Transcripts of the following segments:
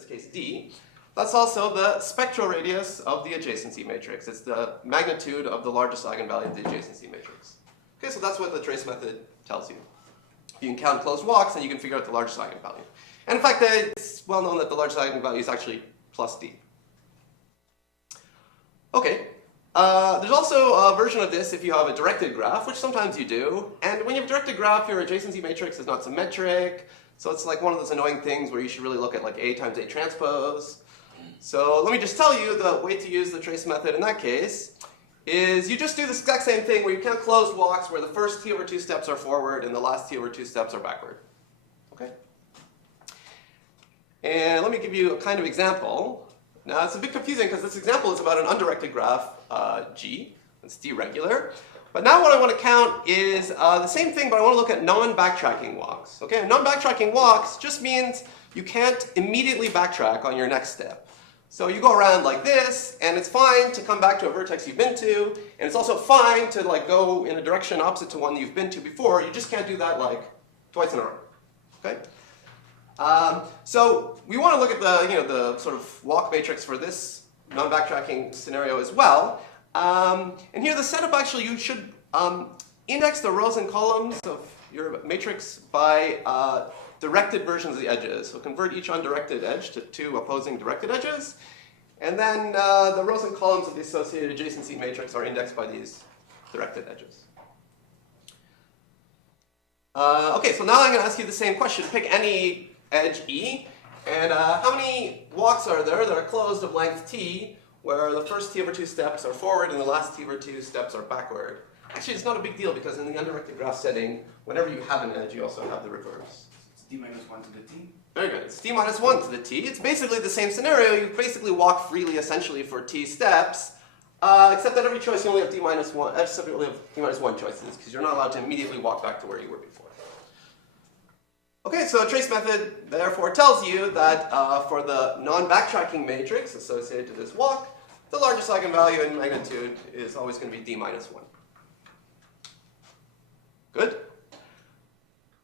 this case D, that's also the spectral radius of the adjacency matrix. It's the magnitude of the largest eigenvalue of the adjacency matrix. Okay, so that's what the trace method tells you. You can count closed walks, and you can figure out the largest eigenvalue. And in fact, it's well known that the largest eigenvalue is actually plus D. Okay. There's also a version of this if you have a directed graph, which sometimes you do. And when you have a directed graph, your adjacency matrix is not symmetric. So it's like one of those annoying things where you should really look at like A times A transpose. So let me just tell you the way to use the trace method in that case is you just do the exact same thing where you count closed walks where the first t over 2 steps are forward and the last t over 2 steps are backward. Okay? And let me give you a kind of example. Now it's a bit confusing because this example is about an undirected graph, G. It's deregular. But now what I want to count is the same thing, but I want to look at non-backtracking walks. Okay? Non-backtracking walks just means you can't immediately backtrack on your next step. So you go around like this, and it's fine to come back to a vertex you've been to, and it's also fine to like go in a direction opposite to one that you've been to before. You just can't do that like twice in a row. Okay? So we want to look at the sort of walk matrix for this non-backtracking scenario as well. And here the setup actually, you should index the rows and columns of your matrix by directed versions of the edges. So convert each undirected edge to 2 opposing directed edges. And then the rows and columns of the associated adjacency matrix are indexed by these directed edges. Okay, so now I'm going to ask you the same question. Pick any edge E. And how many walks are there that are closed of length t, where the first t over 2 steps are forward and the last t over 2 steps are backward? Actually, it's not a big deal because in the undirected graph setting, whenever you have an edge, you also have the reverse. It's d minus 1 to the t. Very good. It's d minus 1 to the t. It's basically the same scenario. You basically walk freely, essentially, for t steps, except that every choice you only have d minus 1. Except you only have d minus 1 choices because you're not allowed to immediately walk back to where you were before. Okay, so a trace method therefore tells you that for the non-backtracking matrix associated to this walk, the largest eigenvalue in magnitude is always going to be d minus 1. Good?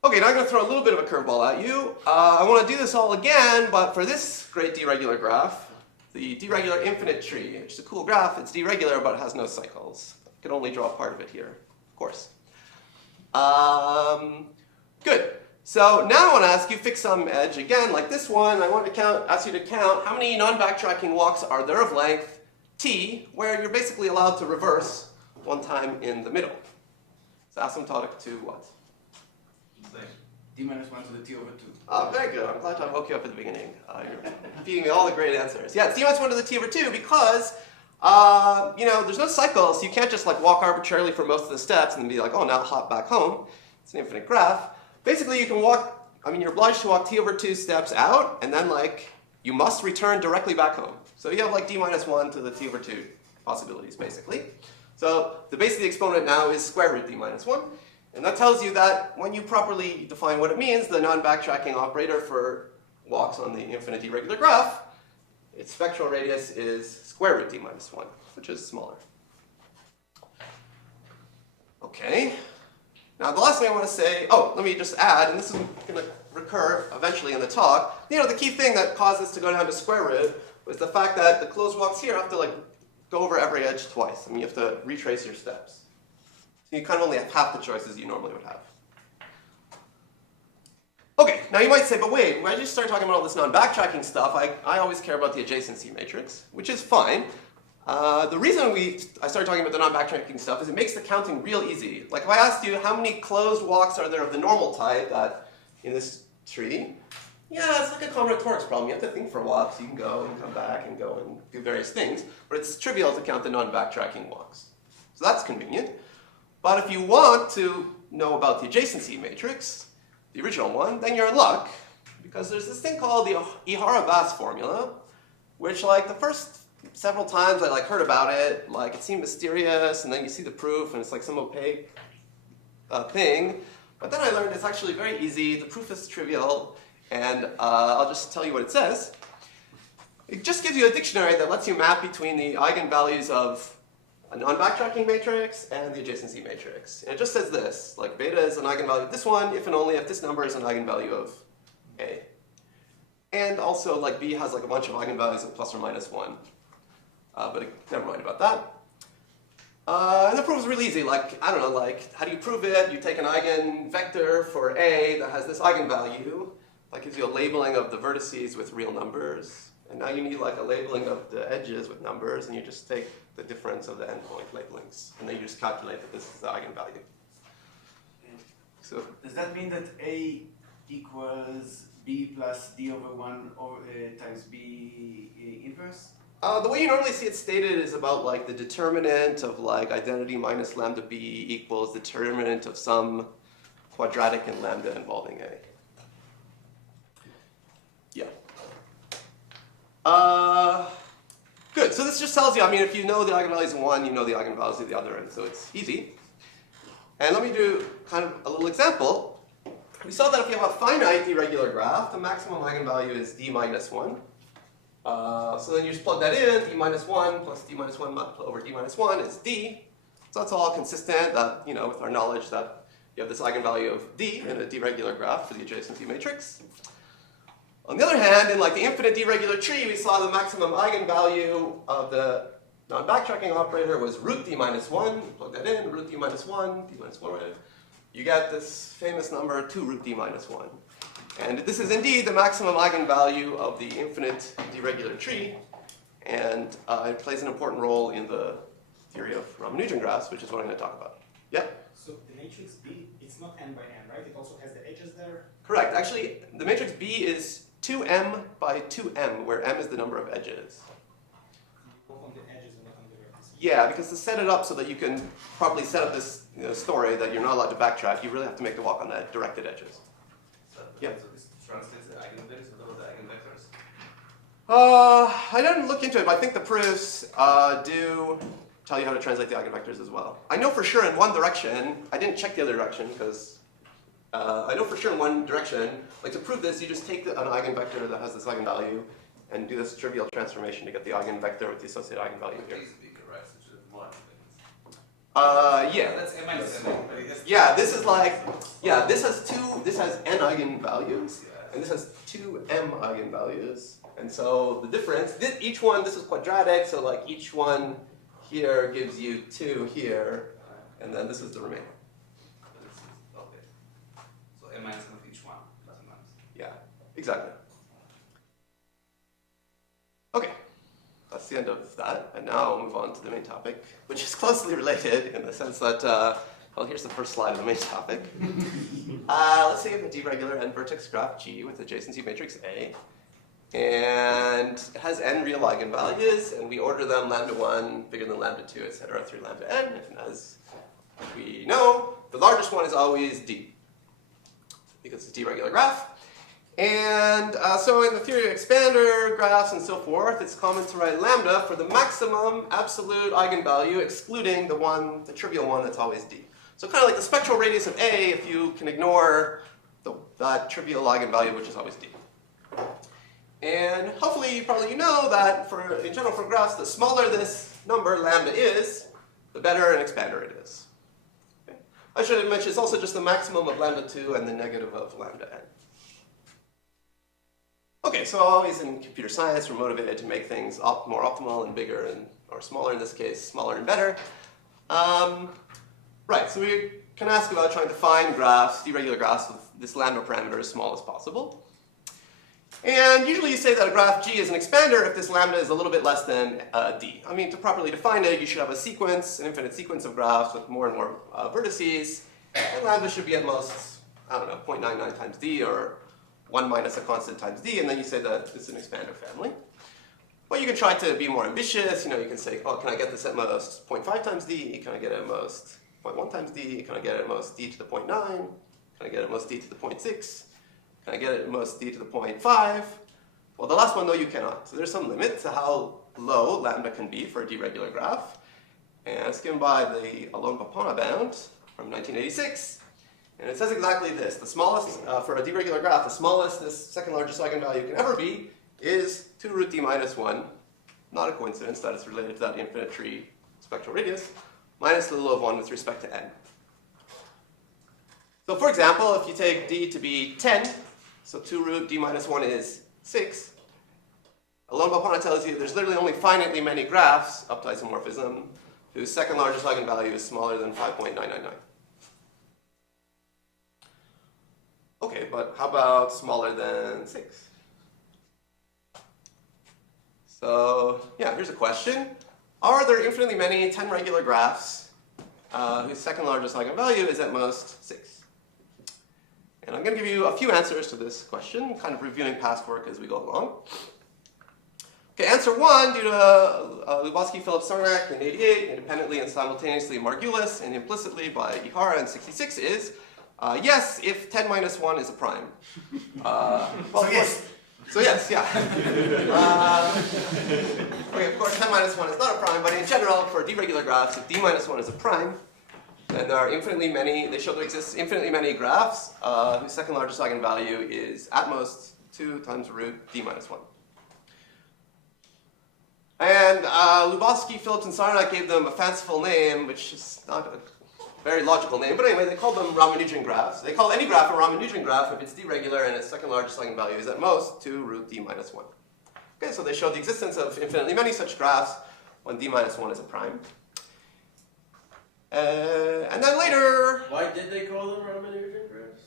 Okay, now I'm going to throw a little bit of a curveball at you. I want to do this all again, but for this great deregular graph, the deregular infinite tree, which is a cool graph. It's deregular, but it has no cycles. I can only draw part of it here, of course. Good. So now I want to ask you, fix some edge again, like this one. I want to ask you to count how many non-backtracking walks are there of length t, where you're basically allowed to reverse one time in the middle. It's asymptotic to what? D minus 1 to the t over 2. Oh, very good. I'm glad I woke you up at the beginning. You're feeding me all the great answers. Yeah, it's d minus 1 to the t over 2 because there's no cycles. So you can't just like walk arbitrarily for most of the steps and then be like, oh, now hop back home. It's an infinite graph. Basically, you can walk, you're obliged to walk t over 2 steps out, and then you must return directly back home. So you have d minus 1 to the t over 2 possibilities, basically. So the base of the exponent now is square root d minus 1. And that tells you that when you properly define what it means, the non-backtracking operator for walks on the infinite deregular graph, its spectral radius is square root d minus 1, which is smaller. Okay. Now the last thing I want to say, let me just add, and this is going to recur eventually in the talk. The key thing that caused this to go down to square root was the fact that the closed walks here have to go over every edge twice. You have to retrace your steps. So you kind of only have half the choices you normally would have. Okay, now you might say, but wait, when I just start talking about all this non-backtracking stuff, I always care about the adjacency matrix, which is fine. The reason I started talking about the non-backtracking stuff is it makes the counting real easy. Like if I asked you how many closed walks are there of the normal type in this tree, yeah, it's like a combinatorics problem. You have to think for a while, so you can go and come back and go and do various things. But it's trivial to count the non-backtracking walks. So that's convenient. But if you want to know about the adjacency matrix, the original one, then you're in luck. Because there's this thing called the Iharas formula, which the first several times I heard about it, it seemed mysterious, and then you see the proof, and it's some opaque thing. But then I learned it's actually very easy. The proof is trivial, and I'll just tell you what it says. It just gives you a dictionary that lets you map between the eigenvalues of a non-backtracking matrix and the adjacency matrix. And it just says this, beta is an eigenvalue of this one, if and only if this number is an eigenvalue of A. And also, like B has like a bunch of eigenvalues of plus or minus 1. But never mind about that. And the proof is really easy. Like, I don't know, like, how do you prove it? You take an eigenvector for A that has this eigenvalue. That gives you a labeling of the vertices with real numbers. And now you need like a labeling of the edges with numbers, and you just take the difference of the endpoint labelings. And then you just calculate that this is the eigenvalue. So does that mean that A equals B plus D over 1 times B inverse? The way you normally see it stated is about like the determinant of like identity minus lambda B equals determinant of some quadratic in lambda involving A. Yeah. Good. So this just tells you, I mean, if you know the eigenvalues of one, you know the eigenvalues of the other, and so it's easy. And let me do kind of a little example. We saw that if you have a finite irregular graph, the maximum eigenvalue is D minus 1. So then you just plug that in, D minus 1 plus D minus 1 over D minus 1 is D. So that's all consistent that, you know, with our knowledge that you have this eigenvalue of D in a deregular graph for the adjacency matrix. On the other hand, in like the infinite deregular tree, we saw the maximum eigenvalue of the non-backtracking operator was root D minus 1. You plug that in, root D minus 1, D minus 1, you get this famous number 2 root D minus 1. And this is indeed the maximum eigenvalue of the infinite deregular tree, and it plays an important role in the theory of Ramanujan graphs, which is what I'm going to talk about. Yeah? So the matrix B, it's not n by n, right? It also has the edges there? Correct. Actually, the matrix B is 2m by 2m, where m is the number of edges. You work on the edges and not on the vertices. Yeah, because to set it up so that you can properly set up this story that you're not allowed to backtrack, you really have to make the walk on the directed edges. Yeah. So this translates the eigenvalues or the eigenvectors? I didn't look into it, but I think the proofs do tell you how to translate the eigenvectors as well. I know for sure in one direction, I didn't check the other direction because I know for sure in one direction, like to prove this, you just take an eigenvector that has this eigenvalue and do this trivial transformation to get the eigenvector with the associated eigenvalue here. Is bigger, right? So it should have one. Yeah. That's m minus n. But it has Yeah, this is like, yeah, this has n eigenvalues, Yeah. and this has 2m eigenvalues. And so the difference, each one, this is quadratic, so like each one here gives you 2 here, and then this is the remainder. Okay. So m minus n of each one, plus and minus. Yeah, exactly. Okay, that's the end of that, and now I'll move on to the main topic, which is closely related in the sense that, well, here's the first slide of the main topic. Let's say you have a deregular n vertex graph G with adjacency matrix A, and it has n real eigenvalues, and we order them lambda 1 bigger than lambda 2, etc. through lambda n, and as we know, the largest one is always D, because it's a deregular graph. And so in the theory of expander graphs and so forth, it's common to write lambda for the maximum absolute eigenvalue, excluding the trivial one that's always D. So kind of like the spectral radius of A, if you can ignore that trivial eigenvalue, which is always D. And hopefully, probably you know that in general for graphs, the smaller this number, lambda, is, the better an expander it is. Okay. I should mention it's also just the maximum of lambda 2 and the negative of lambda n. Okay, so always in computer science, we're motivated to make things more optimal and bigger, or smaller in this case, smaller and better. Right, so we can ask about trying to find graphs, deregular graphs with this lambda parameter as small as possible. And usually you say that a graph G is an expander if this lambda is a little bit less than D. I mean, to properly define it, you should have a sequence, an infinite sequence of graphs with more and more vertices, and lambda should be at most, I don't know, 0.99 times D, or 1 minus a constant times D, and then you say that it's an expander family. But you can try to be more ambitious. You know, you can say, oh, can I get this at most 0.5 times D? Can I get it at most 0.1 times D? Can I get it at most D to the 0.9? Can I get it at most D to the 0.6? Can I get it at most D to the 0.5? Well, the last one, though, you cannot. So there's some limit to how low lambda can be for a deregular graph. And it's given by the Alon-Papana bound from 1986. And it says exactly this. The smallest, for a deregular graph, the smallest this second largest eigenvalue can ever be is 2 root D minus 1. Not a coincidence that it's related to that infinite tree spectral radius, minus the little of 1 with respect to n. So for example, if you take D to be 10, so 2 root D minus 1 is 6, Alon Bapana tells you there's literally only finitely many graphs up to isomorphism whose second largest eigenvalue is smaller than 5.999. Okay, but how about smaller than 6? So, yeah, here's a question. Are there infinitely many 10 regular graphs whose second largest eigenvalue is at most 6? And I'm going to give you a few answers to this question, kind of reviewing past work as we go along. Okay, answer 1, due to Lubotsky, Phillips, Sarnak in 88, independently and simultaneously Margulis, and implicitly by Ihara in 66 is, yes, if 10 minus 1 is a prime. Well, So yes. So yes, yeah. Okay, of course 10 minus 1 is not a prime, but in general, for deregular graphs, if d minus 1 is a prime, then there are infinitely many, they show there exists infinitely many graphs whose second largest eigenvalue is at most 2 times root d minus 1. And Lubotsky, Phillips, and Sarnak gave them a fanciful name, which is not a very logical name, but anyway, they called them Ramanujan graphs. They call any graph a Ramanujan graph if it's deregular and its second largest eigenvalue is at most 2 root d minus 1. Okay, so they showed the existence of infinitely many such graphs when d minus 1 is a prime. And then later, Why did they call them Ramanujan graphs?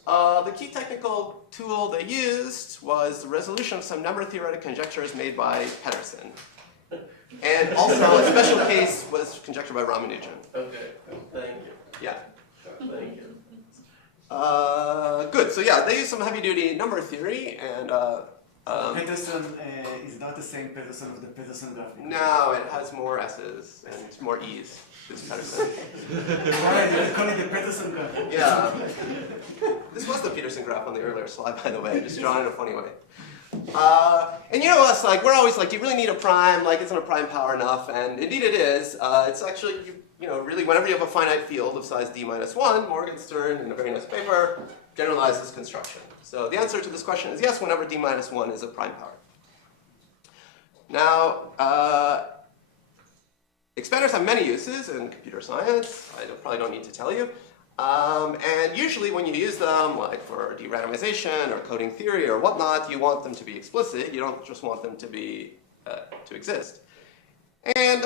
the key technical tool they used was the resolution of some number theoretic conjectures made by Pedersen. And also, a special case was conjectured by Ramanujan. Okay, thank you. Yeah. Thank you. Good. So yeah, they use some heavy-duty number theory, and Pedersen is not the same Pedersen of the Pedersen graph. no, it has more S's and more E's. This Pedersen. Why? They call it the Pedersen graph. Yeah. This was the Peterson graph on the earlier slide, by the way, just drawn in a funny way. And you know us, like we're always like, do you really need a prime? Like, isn't a prime power enough? And indeed it is. It's actually, you know, really whenever you have a finite field of size d minus 1, Morgenstern in a very nice paper generalizes construction. So the answer to this question is yes, whenever d minus 1 is a prime power. Now, expanders have many uses in computer science. I probably don't need to tell you. And usually when you use them, like for derandomization or coding theory or whatnot, you want them to be explicit. You don't just want them to be to exist. And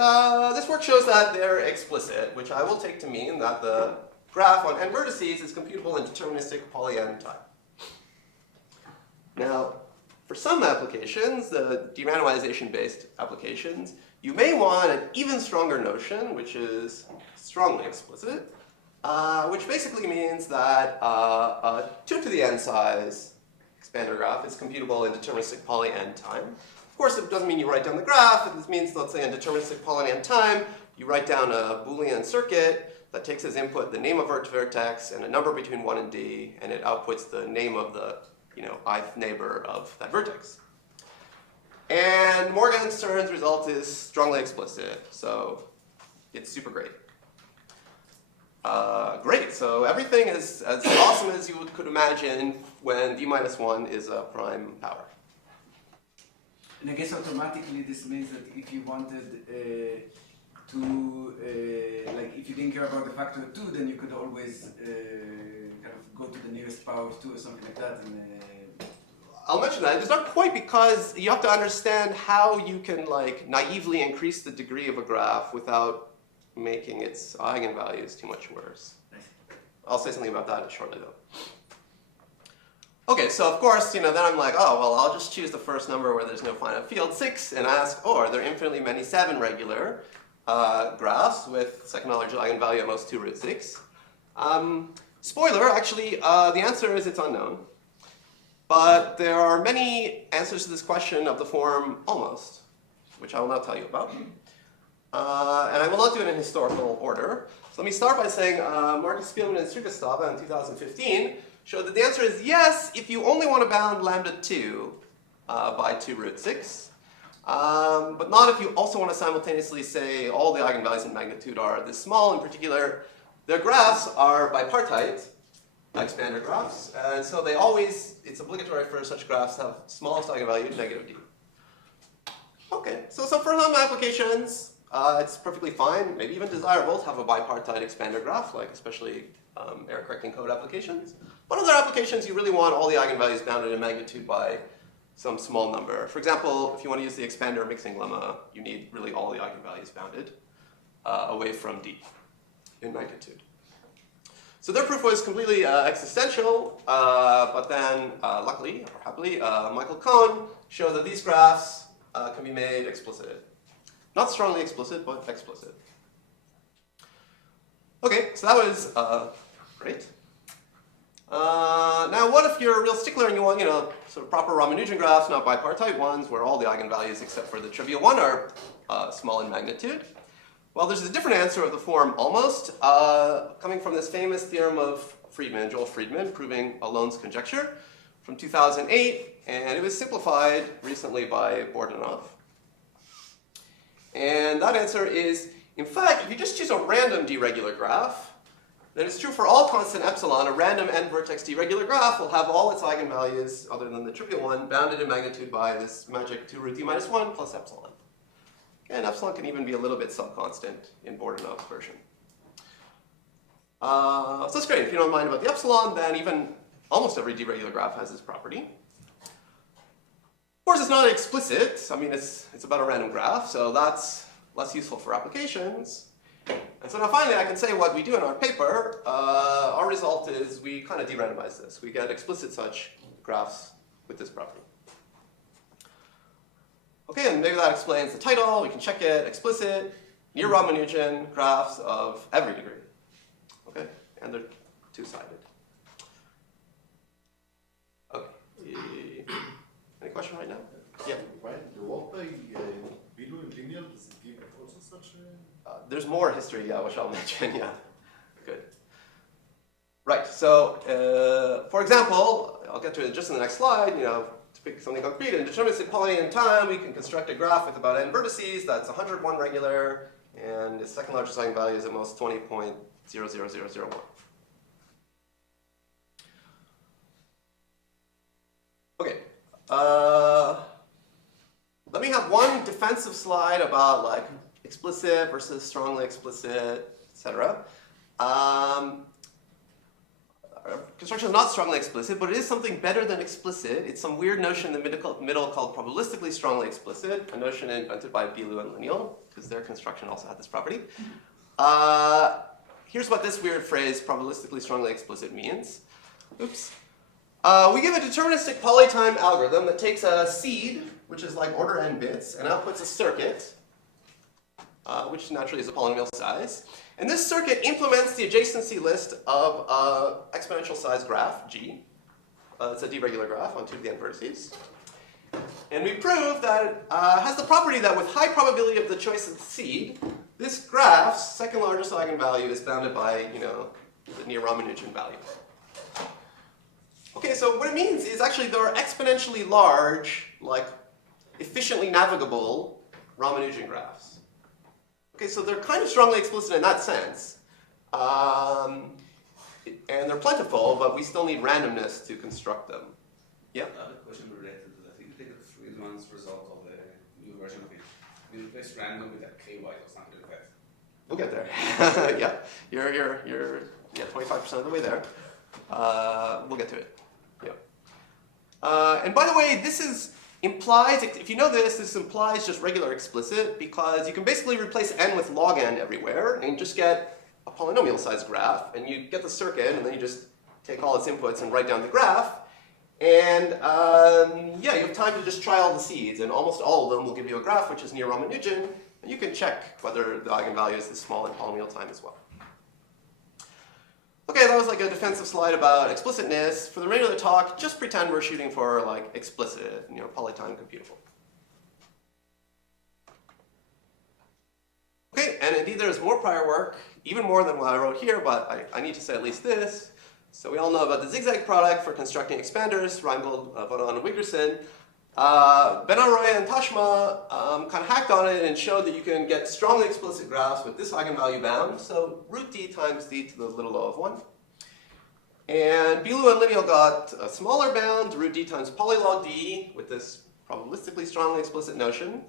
this work shows that they're explicit, which I will take to mean that the graph on n vertices is computable in deterministic poly-n type. Now, for some applications, the derandomization-based applications, you may want an even stronger notion, which is strongly explicit. Which basically means that a 2 to the n size expander graph is computable in deterministic poly-n time. Of course, it doesn't mean you write down the graph. It means, let's say, in deterministic poly-n time, you write down a Boolean circuit that takes as input the name of a vertex and a number between 1 and d, and it outputs the name of the ith neighbor of that vertex. And Morgenstern's result is strongly explicit, so it's super great. Great, so everything is as awesome as you could imagine when d minus 1 is a prime power. And I guess automatically this means that if you wanted like if you didn't care about the factor 2, then you could always kind of go to the nearest power of 2 or something like that. And, I'll mention that. It's not quite, because you have to understand how you can like naively increase the degree of a graph without making its eigenvalues too much worse. I'll say something about that shortly though. Okay, so of course, then I'm like, oh, well, I'll just choose the first number where there's no finite field, 6, and ask, oh, are there infinitely many 7 regular graphs with second largest eigenvalue at most 2 root 6? Spoiler, actually, the answer is it's unknown. But there are many answers to this question of the form almost, which I will now tell you about. And I will not do it in historical order. So let me start by saying Marcus Spielman and Srivastava in 2015 showed that the answer is yes if you only want to bound lambda 2 by 2 root 6, but not if you also want to simultaneously say all the eigenvalues in magnitude are this small. In particular, their graphs are bipartite expander graphs, and so they always, it's obligatory for such graphs to have smallest eigenvalue negative d. Okay, so for some applications, it's perfectly fine, maybe even desirable to have a bipartite expander graph, like especially error correcting code applications. But other applications, you really want all the eigenvalues bounded in magnitude by some small number. For example, if you want to use the expander mixing lemma, you need really all the eigenvalues bounded away from D in magnitude. So their proof was completely existential, but then luckily, or happily, Michael Cohn showed that these graphs can be made explicit. Not strongly explicit, but explicit. Okay, so that was great. Now, what if you're a real stickler and you want, sort of proper Ramanujan graphs, not bipartite ones, where all the eigenvalues except for the trivial one are small in magnitude? Well, there's a different answer of the form almost, coming from this famous theorem of Friedman, Joel Friedman, proving Alon's conjecture from 2008, and it was simplified recently by Bordenov. And that answer is, in fact, if you just choose a random deregular graph, then it's true for all constant epsilon, a random n-vertex deregular graph will have all its eigenvalues, other than the trivial one, bounded in magnitude by this magic 2 root d minus 1 plus epsilon. And epsilon can even be a little bit subconstant in Bordenov's version. So that's great. If you don't mind about the epsilon, then even almost every deregular graph has this property. Of course, it's not explicit. I mean, it's about a random graph, so that's less useful for applications. And so now finally I can say what we do in our paper. Our result is we kind of de-randomize this. We get explicit such graphs with this property. Okay, and maybe that explains the title. We can check it. Explicit, near-Ramanujan graphs of every degree. Okay, and they're two-sided. Okay. Any question right now? Yeah. Right. What by Below and linear, does it give also such a... There's more history, yeah, which I'll mention, yeah. Good. Right, so for example, I'll get to it just in the next slide, to pick something concrete. In deterministic Polynomial time, we can construct a graph with about n vertices. That's 101 regular, and its second largest eigenvalue is at most 20.00001. Okay. Let me have one defensive slide about like explicit versus strongly explicit, etc. Construction is not strongly explicit, but it is something better than explicit. It's some weird notion in the middle called probabilistically strongly explicit, a notion invented by Bilou and Lineal, because their construction also had this property. Here's what this weird phrase, probabilistically strongly explicit, means. Oops. We give a deterministic polytime algorithm that takes a seed, which is like order n bits, and outputs a circuit, which naturally is a polynomial size. And this circuit implements the adjacency list of exponential size graph, G. It's a deregular graph on 2 to the n vertices. And we prove that it has the property that with high probability of the choice of the seed, this graph's second largest eigenvalue is bounded by, the near-Ramanujan value. Okay, so what it means is actually there are exponentially large, like efficiently navigable Ramanujan graphs. Okay, so they're kind of strongly explicit in that sense. And they're plentiful, but we still need randomness to construct them. Yeah? I have a question related to that. If you take a Friedman's result of the new version of it, you replace random with a ky or something like that. We'll get there. Yeah, you're 25% of the way there. We'll get to it. Yeah. And by the way, this implies, if you know this implies just regular explicit, because you can basically replace n with log n everywhere, and you just get a polynomial size graph, and you get the circuit, and then you just take all its inputs and write down the graph. And you have time to just try all the seeds, and almost all of them will give you a graph which is near Ramanujan, and you can check whether the eigenvalue is this small in polynomial time as well. Okay, that was like a defensive slide about explicitness. For the remainder of the talk, just pretend we're shooting for like explicit, polytime computable. Okay, and indeed there's more prior work, even more than what I wrote here, but I need to say at least this. So we all know about the zigzag product for constructing expanders, Reingold, Vaudin, and Wigderson. Ben-Arroyo and Tashma kind of hacked on it and showed that you can get strongly explicit graphs with this eigenvalue bound, so root d times d to the little o of 1. And Bilou and Lineal got a smaller bound, root d times polylog d, with this probabilistically strongly explicit notion.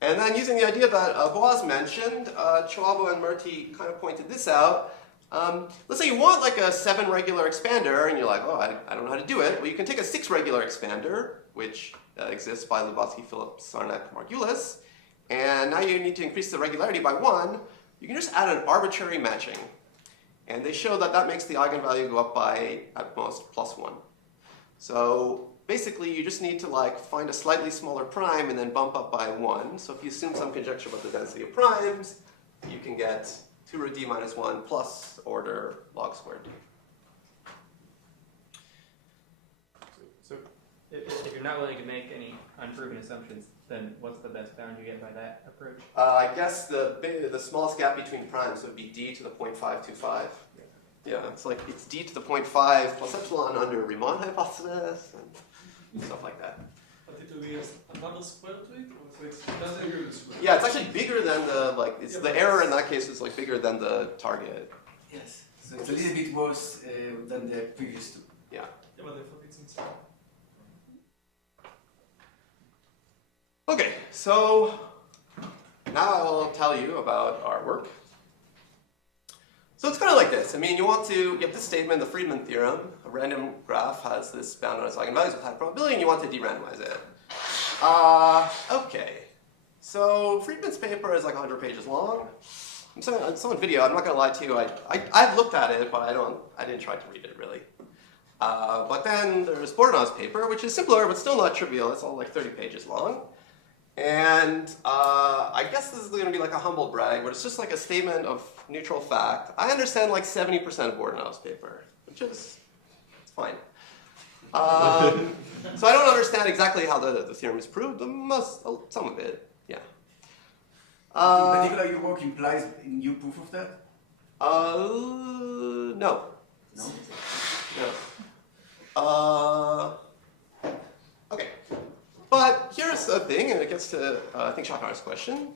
And then using the idea that Boaz mentioned, Chawabo and Murty kind of pointed this out. Let's say you want like a 7 regular expander, and you're like, oh, I don't know how to do it. Well, you can take a 6 regular expander, which exists by Lubotsky, Phillips, Sarnak, Margulis. And now you need to increase the regularity by 1. You can just add an arbitrary matching. And they show that that makes the eigenvalue go up by, at most, +1. So basically, you just need to like find a slightly smaller prime and then bump up by 1. So if you assume some conjecture about the density of primes, you can get 2 root d minus 1 plus order log squared d. So if you're not willing to make any unproven assumptions, then what's the best bound you get by that approach? I guess the smallest gap between primes would be d to the 0.525. Yeah, it's like it's d to the 0.5 plus epsilon under Riemann hypothesis and stuff like that. But it will be another square to it? Or so it doesn't really square? Yeah, it's actually bigger than the, like, it's the error in that case is like bigger than the target. Yes. So it's a little bit worse than the previous two. Yeah. Yeah, but I thought it's inside. Okay, so now I will tell you about our work. So it's kind of like this. I mean, you have this statement, the Friedman theorem. A random graph has this bound on its eigenvalues with high probability, and you want to de-randomize it. Okay. So Friedman's paper is like 100 pages long. It's on video. I'm not going to lie to you. I've looked at it, but I didn't try to read it really. But then there's Bordanov's paper, which is simpler, but still not trivial. It's all like 30 pages long. And I guess this is going to be like a humble brag, but it's just like a statement of neutral fact. I understand like 70% of Bordanov's paper, which is fine. So I don't understand exactly how the theorem is proved, some of it, yeah. In particular, your work implies a new proof of that? No. No? No. Okay. But here's the thing, and it gets to, I think, Shahar's question.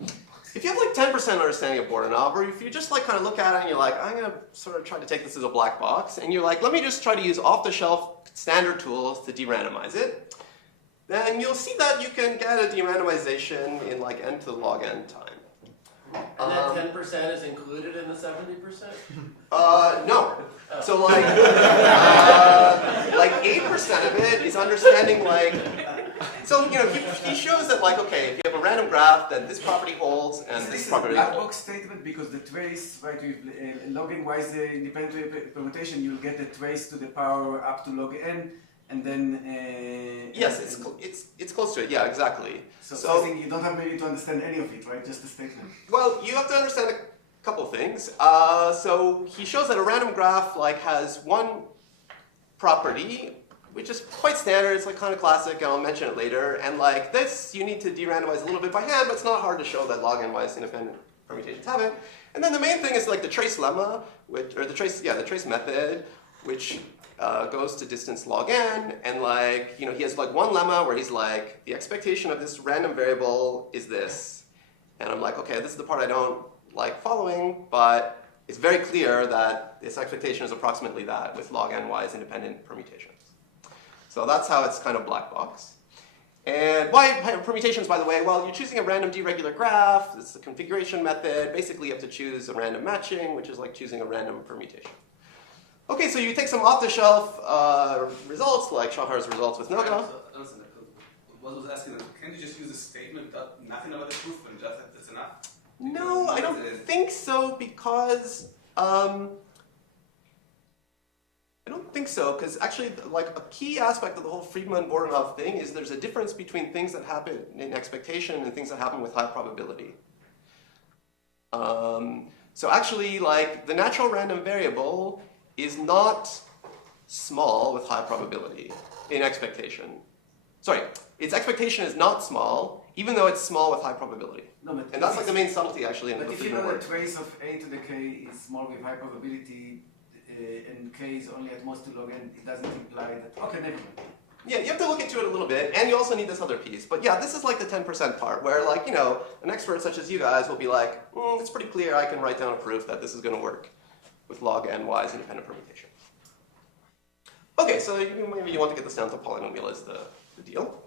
If you have like 10% understanding of Bordanov, or if you just like kind of look at it and you're like, I'm going to sort of try to take this as a black box, and you're like, let me just try to use off-the-shelf standard tools to de-randomize it, then you'll see that you can get a de-randomization in like n to the log n time. And that 10% is included in the 70%? No. So like, like 8% of it is understanding like, so you know, he shows that like, okay, if you have a random graph, then this property holds and So this is a property black holds. box statement because the trace, right, with log n wise independent permutation, you'll get the trace to the power up to log n, and then Yes, it's close to it. Yeah, exactly. So I think you don't have maybe to understand any of it, right? Just the statement. Well, you have to understand a couple of things. So he shows that a random graph like has one property, which is quite standard. It's like kind of classic, and I'll mention it later. And like this, you need to de-randomize a little bit by hand, but it's not hard to show that log n wise independent permutations have it. And then the main thing is like the trace lemma, the trace method, which goes to distance log n, and like, you know, he has like one lemma where he's like, the expectation of this random variable is this. And I'm like, okay, this is the part I don't like following, but it's very clear that this expectation is approximately that with log n wise independent permutations. So that's how it's kind of black box. And why permutations, by the way? Well, you're choosing a random deregular graph. It's the configuration method. Basically, you have to choose a random matching, which is like choosing a random permutation. Okay, so you take some off-the-shelf results, like Shahar's results with Noga. What was asking, can't you just use a statement, nothing about the proof, and just that that's enough? No, I don't think so, because actually, like a key aspect of the whole Friedman-Bordanov thing is there's a difference between things that happen in expectation and things that happen with high probability. So actually, like the natural random variable is not small with high probability in expectation. Sorry, its expectation is not small, even though it's small with high probability. No, but And that's like the main subtlety actually in the But if you Friedman know work. the trace of a to the k is small with high probability, and k is only at most 2 log n, it doesn't imply that. Okay, never mind. Yeah, you have to look into it a little bit, and you also need this other piece. But yeah, this is like the 10% part, where like, you know, an expert such as you guys will be like, it's pretty clear I can write down a proof that this is going to work with log n wise independent permutation. Okay, so maybe you want to get this down to polynomial is the deal.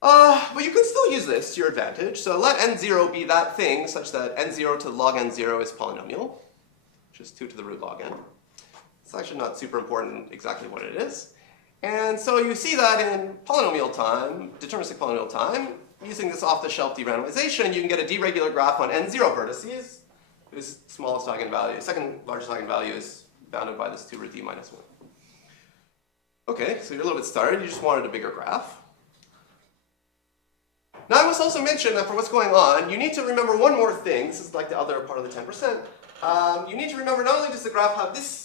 But you can still use this to your advantage. So let n0 be that thing such that n0 to log n0 is polynomial, which is 2 to the root log n. It's actually not super important exactly what it is. And so you see that in polynomial time, deterministic polynomial time, using this off-the-shelf derandomization, you can get a deregular graph on n0 vertices, whose smallest eigenvalue, second largest eigenvalue is bounded by this 2 root d minus 1. Okay, so you're a little bit started, you just wanted a bigger graph. Now I must also mention that for what's going on, you need to remember one more thing. This is like the other part of the 10%. You need to remember not only does the graph have this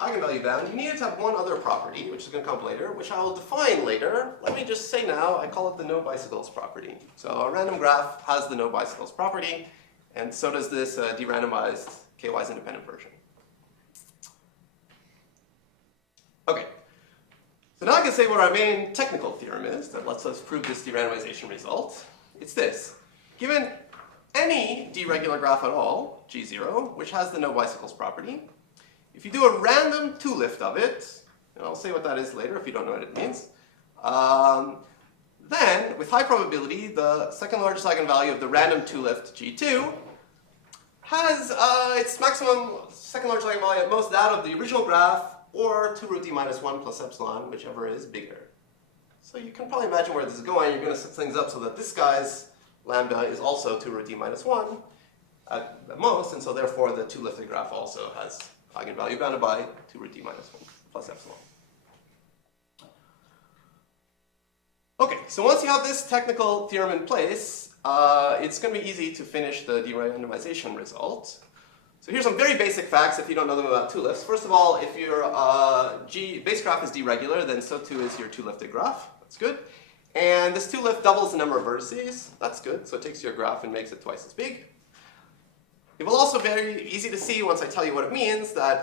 eigenvalue bound, you need it to have one other property, which is going to come up later, which I will define later. Let me just say now, I call it the no bicycles property. So a random graph has the no bicycles property, and so does this derandomized k-wise independent version. Okay. So now I can say what our main technical theorem is that lets us prove this derandomization result. It's this. Given any deregular graph at all, G0, which has the no bicycles property, if you do a random two-lift of it, and I'll say what that is later if you don't know what it means, then, with high probability, the second largest eigenvalue of the random two-lift G2 has its maximum second largest eigenvalue at most that of the original graph, or 2 root d minus 1 plus epsilon, whichever is bigger. So you can probably imagine where this is going. You're going to set things up so that this guy's lambda is also 2 root d minus 1 at most, and so therefore the two-lifted graph also has eigenvalue bounded by 2 root d minus 1 plus epsilon. Okay, so once you have this technical theorem in place, it's going to be easy to finish the derandomization result. So here's some very basic facts if you don't know them about two-lifts. First of all, if your base graph is deregular, then so too is your two-lifted graph. That's good. And this two-lift doubles the number of vertices. That's good. So it takes your graph and makes it twice as big. It will also be very easy to see once I tell you what it means that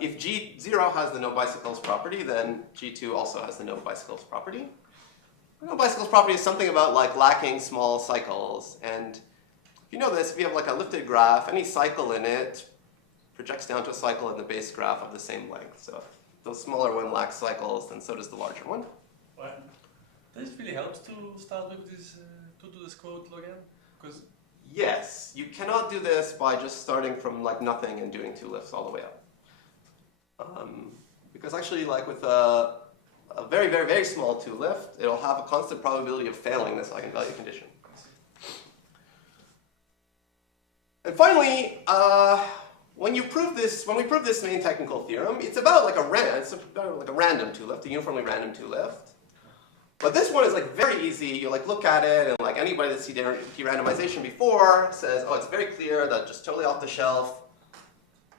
if G0 has the no bicycles property, then G2 also has the no bicycles property. The no bicycles property is something about like lacking small cycles. And if you know this, if you have like a lifted graph, any cycle in it projects down to a cycle in the base graph of the same length. So if the smaller one lacks cycles, then so does the larger one. What? This really helps to start with this, to do this quote log n? Because Yes, you cannot do this by just starting from like nothing and doing two lifts all the way up. Because actually, like with a very, very, very small two lift, it'll have a constant probability of failing this eigenvalue condition. And finally, when we prove this main technical theorem, it's about like a random two lift, a uniformly random two lift. But this one is like very easy. You like look at it, and like anybody that's seen derandomization before says, oh, it's very clear that just totally off the shelf,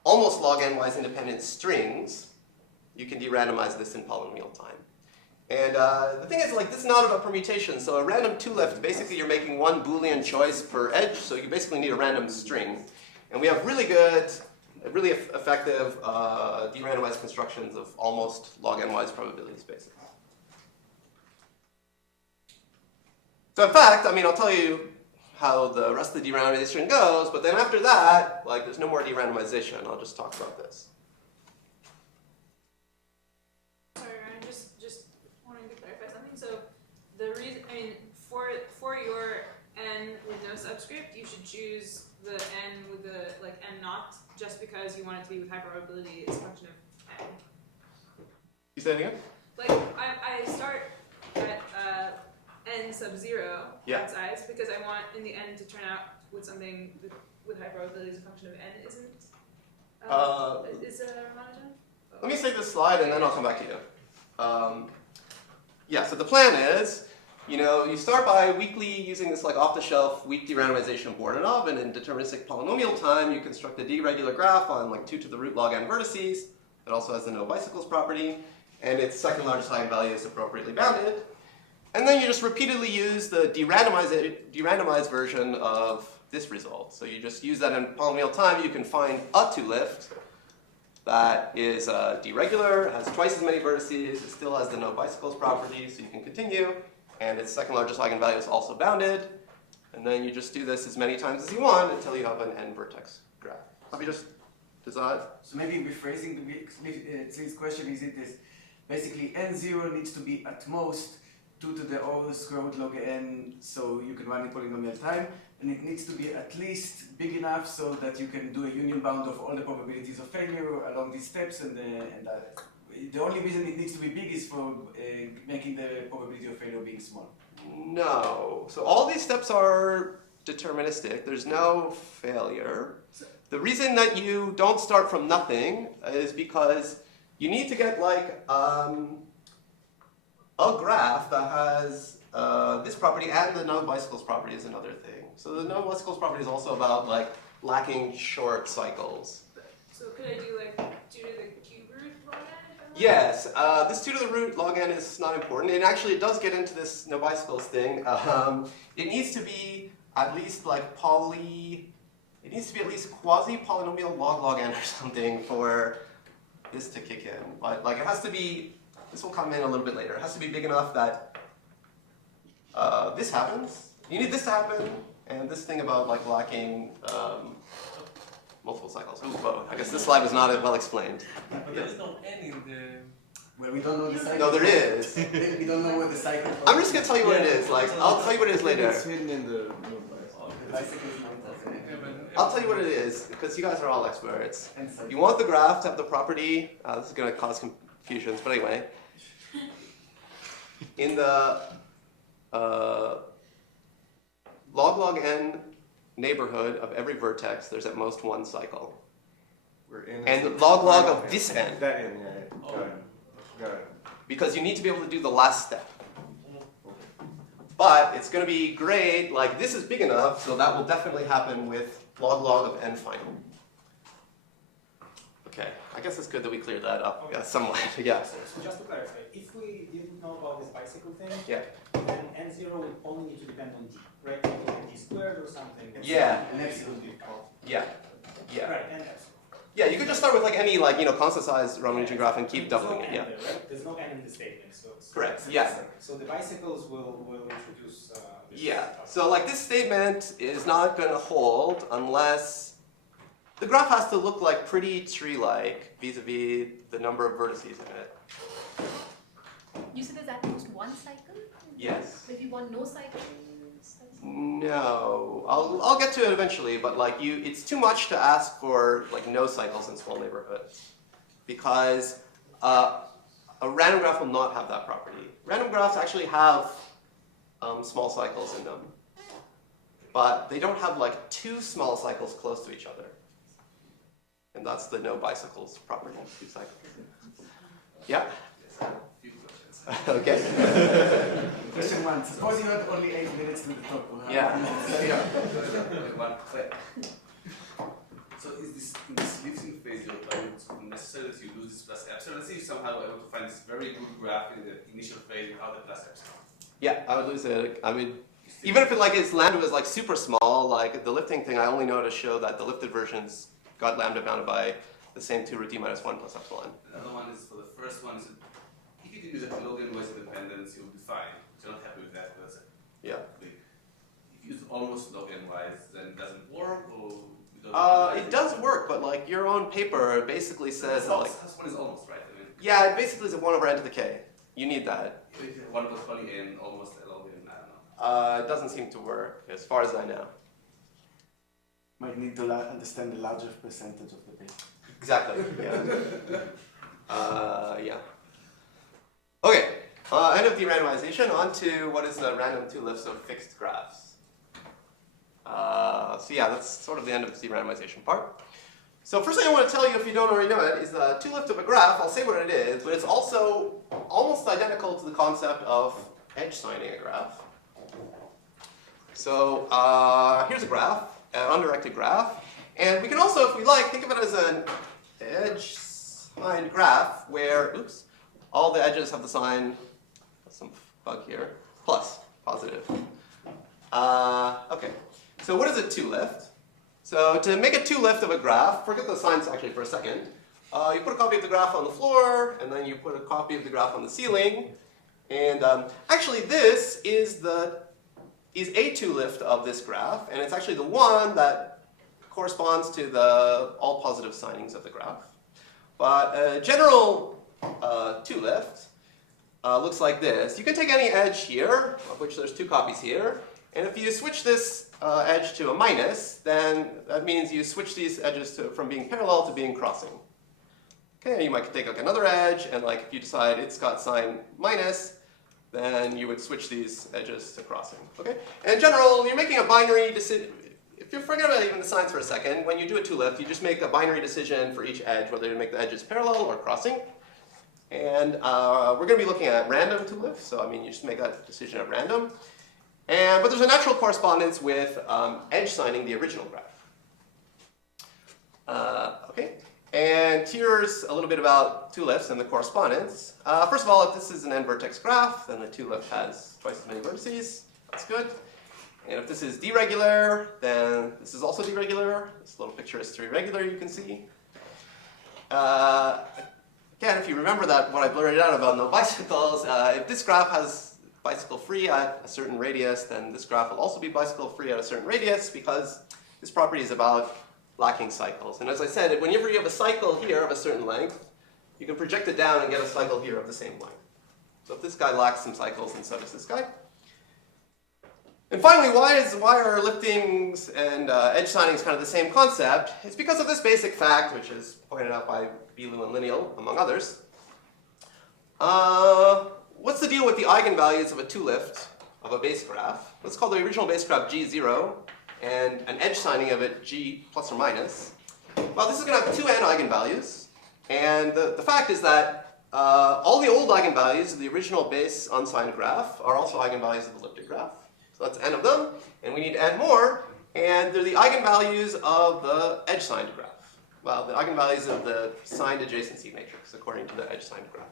almost log n-wise independent strings, you can derandomize this in polynomial time. And the thing is, like, this is not about permutation. So a random two lift, basically you're making one Boolean choice per edge, so you basically need a random string. And we have really good, really effective derandomized constructions of almost log n-wise probability spaces. So in fact, I mean, I'll tell you how the rest of the derandomization goes, but then after that, like, there's no more derandomization. I'll just talk about this. Sorry, Ryan, just wanting to clarify something. So the reason, I mean, for your n with no subscript, you should choose the n with the like n naught, just because you want it to be with high probability as a function of n. You say it again? Like I start at n sub 0 Yeah. size because I want in the end to turn out with something that, with high probability as a function of n isn't. Is Ramanujan? Let me save this slide and then I'll come back to you. Yeah, so the plan is, you start by weakly using this like off-the-shelf weak derandomization Bordanov, and in deterministic polynomial time, you construct a deregular graph on like 2 to the root log n vertices that also has the no bicycles property, and its second largest eigenvalue is appropriately bounded. And then you just repeatedly use the derandomized version of this result. So you just use that in polynomial time. You can find a two-lift that is deregular, has twice as many vertices, it still has the no bicycles property, so you can continue. And its second largest eigenvalue is also bounded. And then you just do this as many times as you want until you have an n vertex graph. Let me just, does that? So maybe rephrasing Tzli's question is basically n0 needs to be at most 2 to the O square root log n, so you can run in polynomial time, and it needs to be at least big enough so that you can do a union bound of all the probabilities of failure along these steps, and the only reason it needs to be big is for making the probability of failure being small. No. So all these steps are deterministic. There's no failure. The reason that you don't start from nothing is because you need to get like a graph that has this property, and the no bicycles property is another thing. So the no bicycles property is also about like lacking short cycles. So could I do like 2 to the cube root log n? Yes, this 2 to the root log n is not important. And actually it does get into this no bicycles thing. It needs to be at least like it needs to be at least quasi-polynomial log n or something for this to kick in. But like it has to be, this will come in a little bit later. It has to be big enough that this happens. You need this to happen, and this thing about like lacking multiple cycles. Ooh, whoa. I guess this slide was not well explained. But there is no n in the. Well, we don't know the cycle. No, there is. We don't know what the cycle. I'm just gonna tell you what it is. Like, I'll tell you what it is later. It's hidden in the The bicycle is not that. I'll tell you what it is, because you guys are all experts. And cycle. You want the graph to have the property, this is gonna cause confusions, but anyway. In the log n neighborhood of every vertex, there's at most one cycle. We're in And the log of this n, that in, yeah. Got it. Got it. because you need to be able to do the last step. But it's going to be great, like this is big enough, so that will definitely happen with log of n final. Okay, I guess it's good that we cleared that up somewhat. Yeah. So just to clarify, if we didn't know about this bicycle thing, Yeah. then n0 would only need to depend on d, right? Like d squared or something. Yeah. And epsilon. Yeah. Yeah. Right, and epsilon. Yeah, you could just start with like any like constant size Ramanujan graph and keep doubling it. There's no Yeah. n there, right? There's no n in the statement, so. Correct. Yeah. So the bicycles will introduce. This Yeah. stuff. So like this statement is not going to hold unless the graph has to look like pretty tree-like vis-a-vis the number of vertices in it. You said there's at most one cycle? Yes. If you want no cycles? No, I'll get to it eventually, but like it's too much to ask for like no cycles in small neighborhoods, because a random graph will not have that property. Random graphs actually have small cycles in them, but they don't have like two small cycles close to each other, and that's the no bicycles property. Two cycles. Yeah. Yes, I have a few questions. Okay. Question 1. Suppose you have only 8 minutes to the talk. Yeah. Yeah. One click. So is this in this lifting phase you're trying to necessarily you lose this plus epsilon? Let's say you somehow were able to find this very good graph in the initial phase without the plus epsilon. Yeah, I would lose it. I mean, even if it like its lambda was like super small, like the lifting thing, I only know to show that the lifted versions got lambda bounded by the same 2 root d minus 1 plus epsilon. Another one is for the first one is if you can use a log n ways independence, you'll be fine. If you're not happy with that, because Yeah. if you use almost log n wise, then it doesn't work, or you don't It does work, but like your own paper basically says that, like, this one is almost right. I mean, yeah, it basically is a 1 over n to the k. You need that. if you have 1 plus poly n almost a log n, I don't know. It doesn't seem to work, as far as I know. Might need to understand the larger percentage of the paper. Exactly. Yeah. Yeah. Okay. End of derandomization. On to what is the random two lifts of fixed graphs. So yeah, that's sort of the end of the derandomization part. So first thing I want to tell you, if you don't already know it, is the two lift of a graph. I'll say what it is, but it's also almost identical to the concept of edge signing a graph. So here's a graph, an undirected graph, and we can also, if we like, think of it as an edge signed graph where, oops, all the edges have the sign, some bug here, plus, positive. Okay, so what is a two lift? So to make a two lift of a graph, forget the signs actually for a second. You put a copy of the graph on the floor, and then you put a copy of the graph on the ceiling. And actually this is a two lift of this graph, and it's actually the one that corresponds to the all positive signings of the graph. But a general two lift looks like this. You can take any edge here, of which there's two copies here, and if you switch this edge to a minus, then that means you switch these edges from being parallel to being crossing. Okay, you might take like another edge, and like if you decide it's got sign minus, then you would switch these edges to crossing. Okay, and in general, you're making a binary decision. If you forget about even the signs for a second, when you do a two-lift, you just make a binary decision for each edge, whether you make the edges parallel or crossing. And we're going to be looking at random two-lifts, so I mean, you just make that decision at random. But there's a natural correspondence with edge signing the original graph. Okay, and here's a little bit about two-lifts and the correspondence. First of all, if this is an n-vertex graph, then the two-lift has twice as many vertices. That's good. And if this is deregular, then this is also deregular. This little picture is three-regular, you can see. Again, if you remember that what I blurted out about no bicycles, if this graph has bicycle free at a certain radius, then this graph will also be bicycle free at a certain radius because this property is about lacking cycles. And as I said, whenever you have a cycle here of a certain length, you can project it down and get a cycle here of the same length. So if this guy lacks some cycles, then so does this guy. And finally, why are liftings and edge signings kind of the same concept? It's because of this basic fact, which is pointed out by Bilu and Lineal, among others. What's the deal with the eigenvalues of a two-lift of a base graph? Let's call the original base graph G0 and an edge signing of it G plus or minus. Well, this is going to have two n eigenvalues. And the fact is that all the old eigenvalues of the original base unsigned graph are also eigenvalues of the elliptic graph. So that's n of them, and we need n more, and they're the eigenvalues of the edge-signed graph. Well, the eigenvalues of the signed adjacency matrix, according to the edge-signed graph.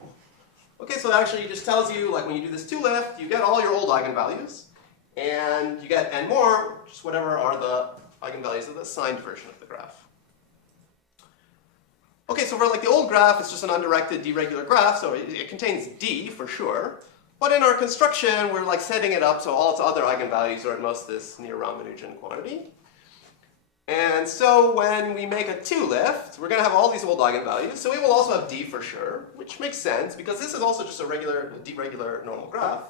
Okay, so it actually just tells you, like when you do this two-lift, you get all your old eigenvalues, and you get n more, just whatever are the eigenvalues of the signed version of the graph. Okay, so for like the old graph, it's just an undirected deregular graph, so it contains d for sure. But in our construction, we're like setting it up so all its other eigenvalues are at most this near-Ramanujan quantity. And so when we make a two-lift, we're going to have all these old eigenvalues. So we will also have d for sure, which makes sense because this is also just a deregular normal graph.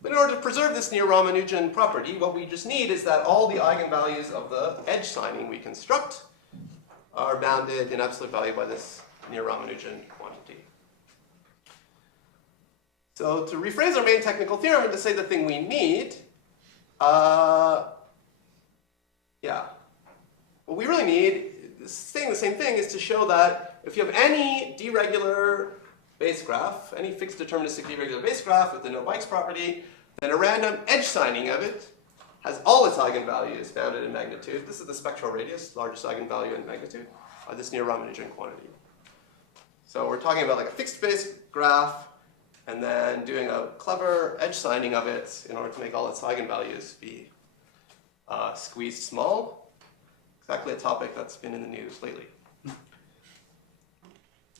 But in order to preserve this near-Ramanujan property, what we just need is that all the eigenvalues of the edge signing we construct are bounded in absolute value by this near-Ramanujan quantity. So to rephrase our main technical theorem and to say the thing we need, what we really need, saying the same thing, is to show that if you have any deregular base graph, any fixed deterministic deregular base graph with the no bikes property, then a random edge signing of it has all its eigenvalues bounded in magnitude. This is the spectral radius, largest eigenvalue in magnitude, of this near-Ramanujan quantity. So we're talking about like a fixed base graph, and then doing a clever edge signing of it in order to make all its eigenvalues be squeezed small. Exactly a topic that's been in the news lately.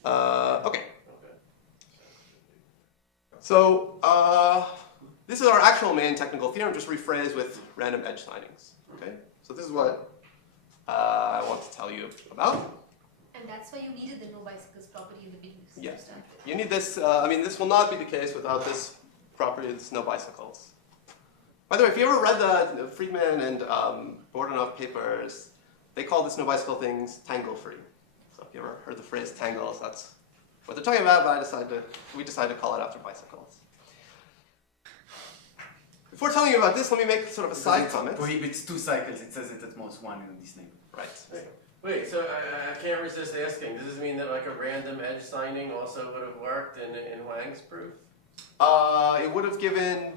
Okay. So this is our actual main technical theorem, just rephrased with random edge signings. Okay. So this is what I want to tell you about. And that's why you needed the no bicycles property in the beginning. Yes. You need this, I mean, this will not be the case without this property, this no bicycles. By the way, if you ever read the Friedman and Bordunov papers, they call this no bicycle things tangle-free. So if you ever heard the phrase tangles, that's what they're talking about, but we decided to call it after bicycles. Before telling you about this, let me make sort of a side comment. It prohibits 2 cycles, it says it at most 1 in this name. Right. Wait, so I can't resist asking, does this mean that like a random edge signing also would have worked in Wang's proof? It would have given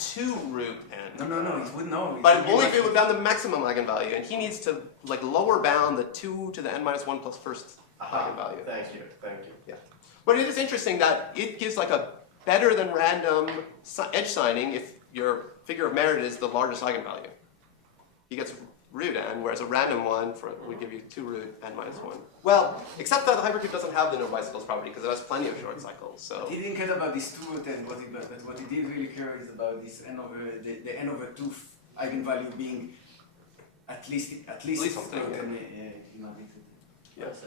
2 root n. No, it would know. But only if it would bound the maximum eigenvalue, and he needs to like lower bound the 2 to the n minus 1 plus first eigenvalue. Thank you. Yeah. But it is interesting that it gives like a better than random edge signing if your figure of merit is the largest eigenvalue. He gets root n, whereas a random one would give you 2 root n minus 1. Well, except that the hypercube doesn't have the no bicycles property because it has plenty of short cycles. So he didn't care about this 2 root n, but what he did really care is about this n over the n over 2 eigenvalue being at least something. Yes.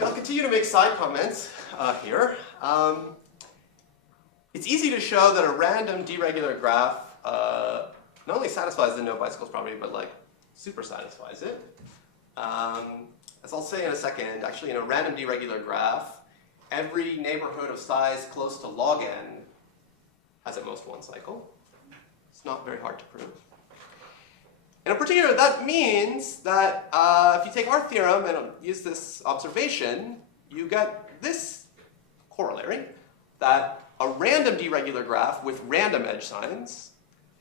I'll continue to make side comments here. It's easy to show that a random deregular graph not only satisfies the no bicycles property, but like super satisfies it. as I'll say in a second, actually in a random deregular graph, every neighborhood of size close to log n has at most one cycle. It's not very hard to prove. And in particular, that means that if you take our theorem and use this observation, you get this corollary, that a random deregular graph with random edge signs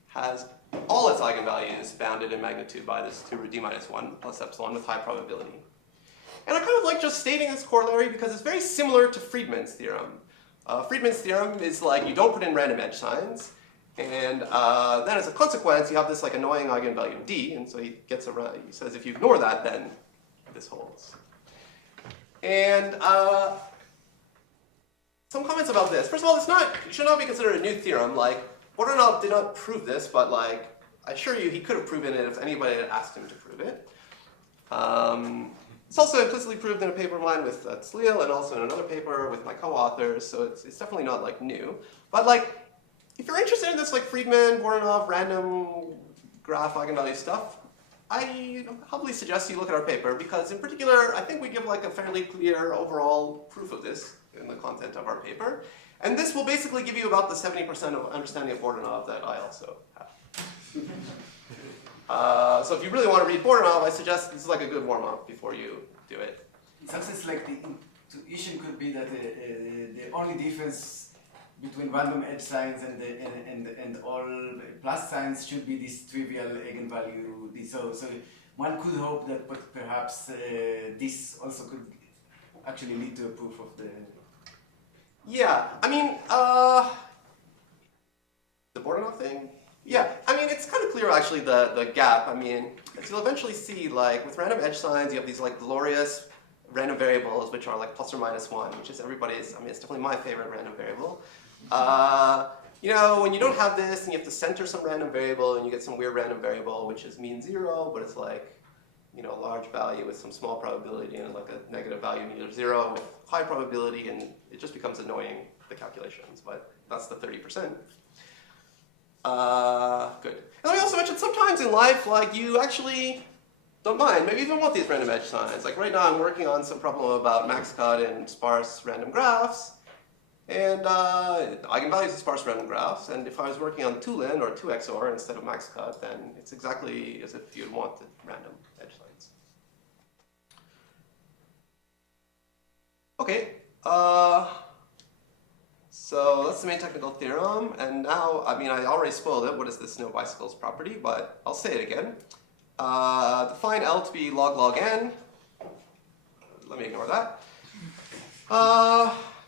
has all its eigenvalues bounded in magnitude by this 2d-1 plus epsilon with high probability. And I kind of like just stating this corollary because it's very similar to Friedman's theorem. Friedman's theorem is like you don't put in random edge signs, and then as a consequence you have this like annoying eigenvalue d, and so he gets around. He says if you ignore that, then this holds. And some comments about this. First of all, it should not be considered a new theorem. Like Boronov did not prove this, but like I assure you, he could have proven it if anybody had asked him to prove it. It's also implicitly proved in a paper of mine with Tzliel and also in another paper with my co-authors, so it's definitely not like new. But like, if you're interested in this like Friedman, Boronov, random graph eigenvalue stuff, I humbly suggest you look at our paper because in particular, I think we give like a fairly clear overall proof of this in the content of our paper. And this will basically give you about the 70% of understanding of Boronov that I also have. So if you really want to read Boronov, I suggest this is like a good warm-up before you do it. In some sense, like the intuition could be that the only difference between random edge signs and all plus signs should be this trivial eigenvalue. So one could hope that perhaps this also could actually lead to a proof of the... Yeah, I mean, the Boronov thing? Yeah, I mean, it's kind of clear actually the gap. I mean, as you'll eventually see, like with random edge signs, you have these like glorious random variables, which are like plus or minus 1, which is everybody's, I mean, it's definitely my favorite random variable. You know, when you don't have this and you have to center some random variable and you get some weird random variable, which is mean 0, but it's like, you know, a large value with some small probability and like a negative value near 0 with high probability, and it just becomes annoying, the calculations, but that's the 30%. Good. And I also mentioned sometimes in life, like you actually don't mind. Maybe you don't want these random edge signs. Like right now I'm working on some problem about max cut and sparse random graphs. And eigenvalues of sparse random graphs. And if I was working on 2lin or 2xor instead of max cut, then it's exactly as if you'd want the random edge signs. Okay. So that's the main technical theorem, and now, I mean, I already spoiled it. What is this no bicycles property? But I'll say it again. Define L to be log n. Let me ignore that.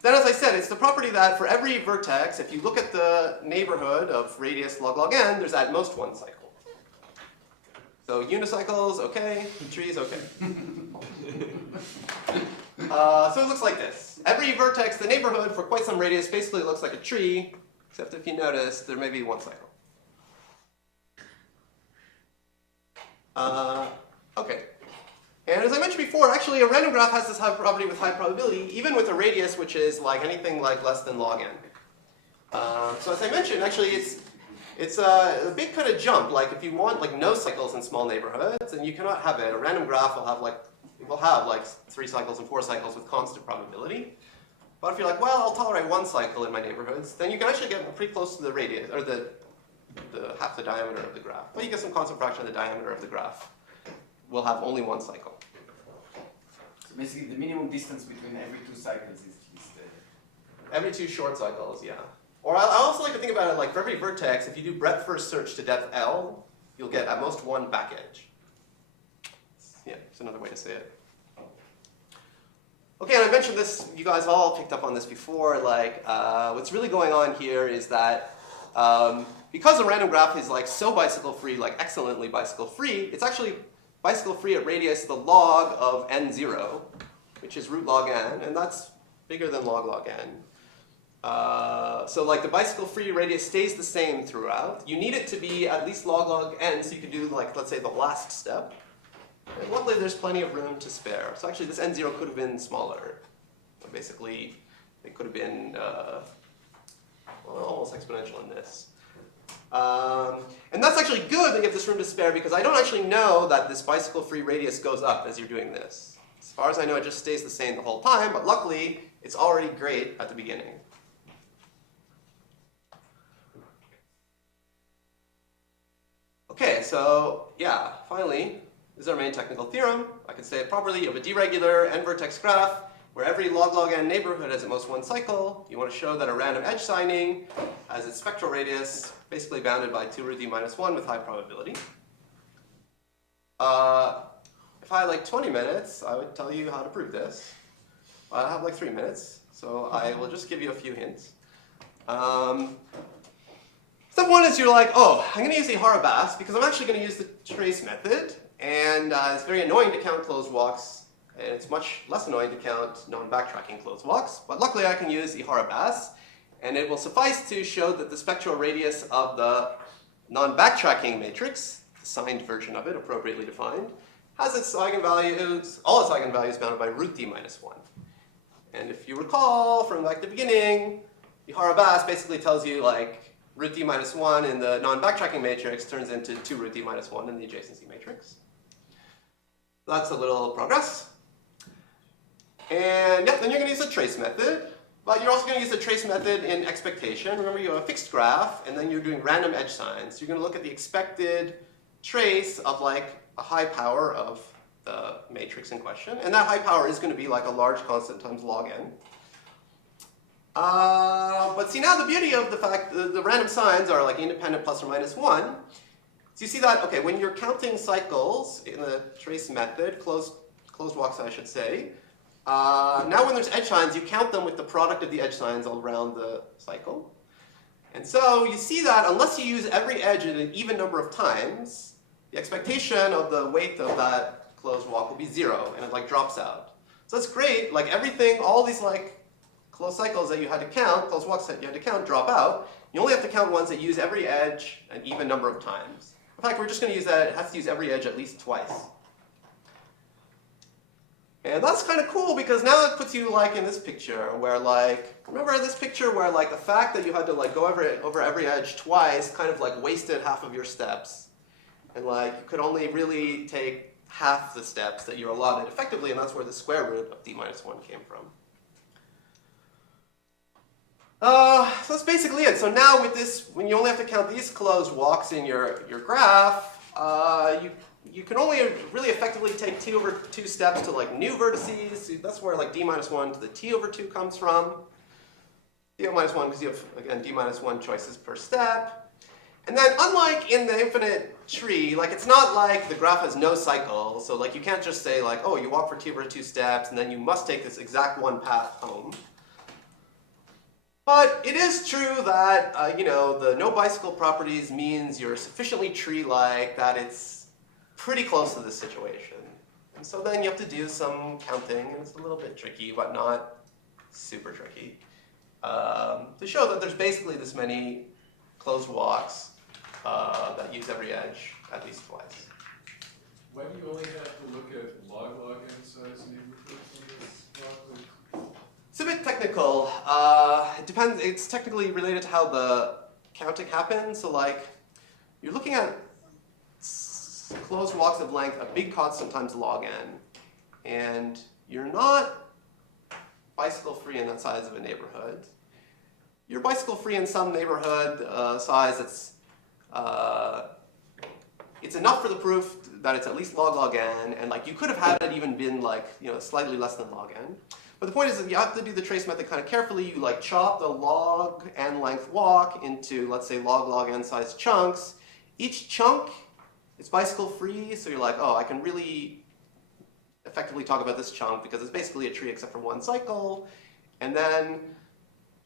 Then, as I said, it's the property that for every vertex, if you look at the neighborhood of radius log n, there's at most one cycle. So unicycles, okay. Trees, okay. So it looks like this. Every vertex, the neighborhood for quite some radius basically looks like a tree, except if you notice, there may be one cycle. Okay. And as I mentioned before, actually a random graph has this high property with high probability, even with a radius which is like anything like less than log n. So as I mentioned, actually it's a big kind of jump. Like if you want like no cycles in small neighborhoods, and you cannot have it. A random graph will have like 3 cycles and 4 cycles with constant probability. But if you're like, well, I'll tolerate 1 cycle in my neighborhoods, then you can actually get pretty close to the radius, or the half the diameter of the graph. But you get some constant fraction of the diameter of the graph. We'll have only 1 cycle. So basically the minimum distance between every 2 cycles is the... Every 2 short cycles, yeah. Or I also like to think about it like for every vertex, if you do breadth first search to depth L, you'll get at most 1 back edge. Yeah, it's another way to say it. Okay, and I mentioned this, you guys all picked up on this before, like what's really going on here is that because a random graph is like so bicycle free, like excellently bicycle free, it's actually bicycle free at radius the log of n0, which is root log n, and that's bigger than log n. So like the bicycle free radius stays the same throughout. You need it to be at least log n, so you can do like, let's say, the last step. And luckily there's plenty of room to spare. So actually this n0 could have been smaller. Basically, it could have been well, almost exponential in this. And that's actually good that you have this room to spare because I don't actually know that this bicycle free radius goes up as you're doing this. As far as I know, it just stays the same the whole time, but luckily, it's already great at the beginning. Okay, so yeah, finally, this is our main technical theorem. I can say it properly. You have a deregular n-vertex graph where every log n neighborhood has at most one cycle. You want to show that a random edge signing has its spectral radius basically bounded by 2 root d minus 1 with high probability. If I had like 20 minutes, I would tell you how to prove this. I have like 3 minutes, so I will just give you a few hints. Step one is you're like, oh, I'm going to use Iharas because I'm actually going to use the trace method, and it's very annoying to count closed walks, and it's much less annoying to count non-backtracking closed walks. But luckily, I can use Iharas, and it will suffice to show that the spectral radius of the non-backtracking matrix, the signed version of it, appropriately defined, has its eigenvalues, all its eigenvalues bounded by root d minus 1. And if you recall from like the beginning, Iharas basically tells you like root d minus 1 in the non-backtracking matrix turns into 2 root d minus 1 in the adjacency matrix. That's a little progress. And yep, then you're going to use the trace method. But you're also going to use the trace method in expectation. Remember, you have a fixed graph, and then you're doing random edge signs. You're going to look at the expected trace of like a high power of the matrix in question. And that high power is going to be like a large constant times log n. But see, now the beauty of the fact that the random signs are like independent plus or minus 1. So you see that, okay, when you're counting cycles in the trace method, closed walks I should say, now when there's edge signs, you count them with the product of the edge signs all around the cycle. And so you see that unless you use every edge in an even number of times, the expectation of the weight of that closed walk will be 0, and it like drops out. So that's great. Like everything, all these like closed cycles that you had to count, closed walks that you had to count, drop out. You only have to count ones that use every edge an even number of times. In fact, we're just going to use that. It has to use every edge at least twice. And that's kind of cool because now it puts you like in this picture where like, remember this picture where like the fact that you had to like go over every edge twice kind of like wasted half of your steps. And like you could only really take half the steps that you're allotted effectively, and that's where the square root of d minus 1 came from. So that's basically it. So now with this, when you only have to count these closed walks in your graph, you can only really effectively take t over 2 steps to like new vertices. So that's where like d minus 1 to the t over 2 comes from. D minus 1 because you have, again, d minus 1 choices per step. And then unlike in the infinite tree, like it's not like the graph has no cycle. So like you can't just say like, oh, you walk for t over 2 steps and then you must take this exact one path home. But it is true that, you know, the no bicycle properties means you're sufficiently tree-like that it's pretty close to this situation. And so then you have to do some counting, and it's a little bit tricky, but not super tricky, to show that there's basically this many closed walks that use every edge at least twice. Why do you only have to look at log n size neighborhoods on this block? It's a bit technical. It depends. It's technically related to how the counting happens. So like, you're looking at closed walks of length a big constant times log n, and you're not bicycle free in that size of a neighborhood. You're bicycle free in some neighborhood size that's it's enough for the proof that it's at least log n, and like you could have had it even been like, you know, slightly less than log n. But the point is that you have to do the trace method kind of carefully. You like chop the log n length walk into, let's say, log n size chunks. Each chunk is bicycle free, so you're like, oh, I can really effectively talk about this chunk because it's basically a tree except for one cycle. And then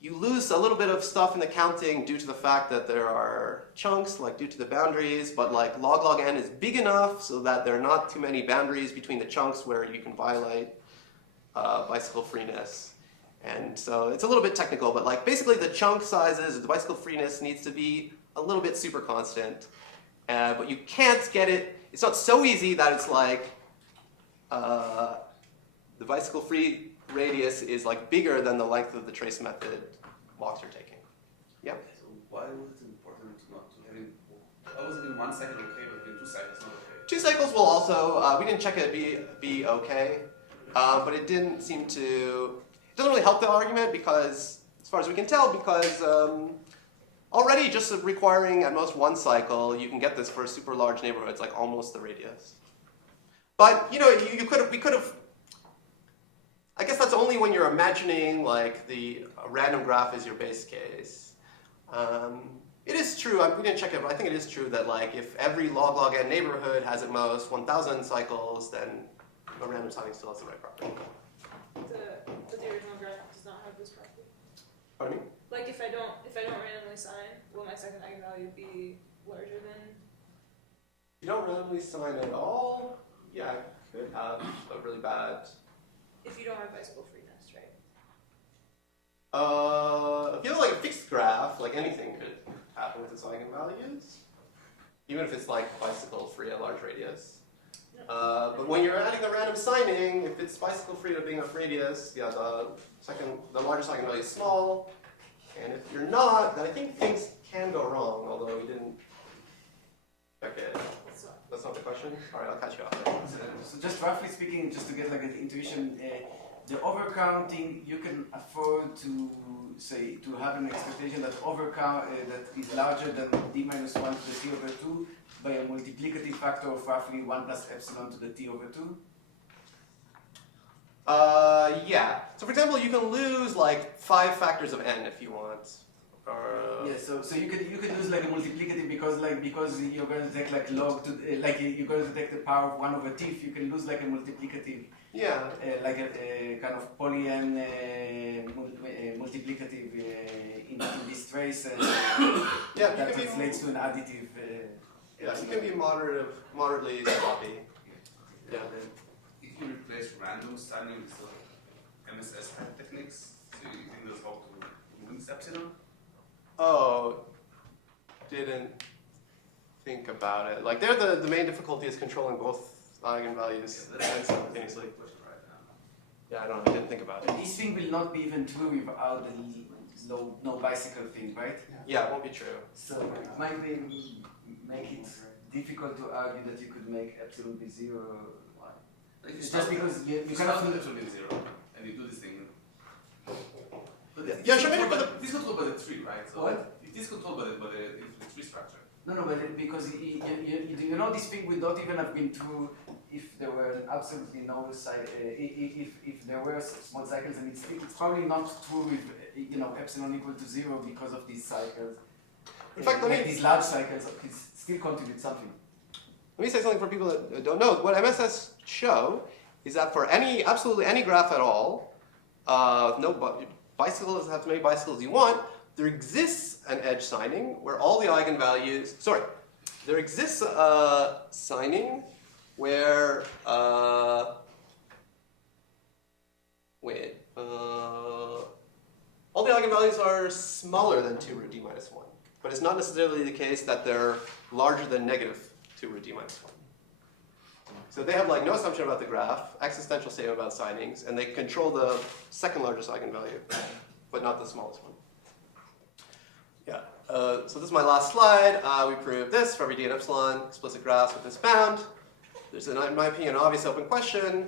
you lose a little bit of stuff in the counting due to the fact that there are chunks, like due to the boundaries, but like log n is big enough so that there are not too many boundaries between the chunks where you can violate bicycle freeness. And so it's a little bit technical, but like basically the chunk sizes, the bicycle freeness needs to be a little bit super constant. But you can't get it, it's not so easy that it's like the bicycle free radius is like bigger than the length of the trace method walks you're taking. Yeah? So why was it important to not to having, why was it in 1 cycle okay, but in 2 cycles not okay? 2 cycles will also, we didn't check it be okay. But it didn't seem to, it doesn't really help the argument because, as far as we can tell, because already just requiring at most one cycle, you can get this for super large neighborhoods, like almost the radius. But, you know, we could have, I guess that's only when you're imagining like the random graph is your base case. It is true, we didn't check it, but I think it is true that like if every log n neighborhood has at most 1,000 cycles, then a random signing still has the right property. But the original graph does not have this property. Pardon me? Like if I don't randomly sign, will my second eigenvalue be larger than? You don't randomly sign at all? Yeah, it could have a really bad. If you don't have bicycle freeness, right? If you have like a fixed graph, like anything could happen with its eigenvalues, even if it's like bicycle free at large radius. But when you're adding the random signing, if it's bicycle free to big enough radius, yeah, the largest eigenvalue is small. And if you're not, then I think things can go wrong, although we didn't check it. That's not the question? All right, I'll catch you off there. So just roughly speaking, just to get like an intuition, the overcounting, you can afford to say, to have an expectation that overcount that is larger than d minus 1 to the t over 2 by a multiplicative factor of roughly 1 plus epsilon to the t over 2? Yeah. So for example, you can lose like 5 factors of n if you want. Yeah, so you could lose like a multiplicative because you're going to take like log to like you're going to take the power of 1 over t. If you can lose like a multiplicative, yeah, like a kind of poly n multiplicative into this trace, yeah, that translates to an additive. Yeah, it can be moderately sloppy. Yeah. You can replace random signing with sort of MSS type techniques. So you think those help to remove this epsilon? Oh, didn't think about it. Like there, the main difficulty is controlling both eigenvalues simultaneously. Yeah, I don't know. I didn't think about it. This thing will not be even true without the no bicycle thing, right? Yeah, it won't be true. So it might make it difficult to argue that you could make epsilon be 0. Like It's just because you you cannot. start with epsilon being 0 and you do this thing. But Yeah, sure, maybe this is controlled by the tree, right? So What? it is controlled by the tree structure. No, but because you know this thing would not even have been true if there were absolutely no if there were small cycles, and it's probably not true with epsilon equal to 0 because of these cycles. In fact, these large cycles still contribute something. Let me say something for people that don't know. What MSS show is that for absolutely any graph at all, bicycles have as many bicycles you want, there exists an edge signing where all the eigenvalues, there exists a signing where, all the eigenvalues are smaller than 2 root d minus 1. But it's not necessarily the case that they're larger than negative 2 root d minus 1. So they have like no assumption about the graph, existential statement about signings, and they control the second largest eigenvalue, but not the smallest one. Yeah. So this is my last slide. We proved this for every d and epsilon, explicit graphs with this bound. There's, in my opinion, an obvious open question,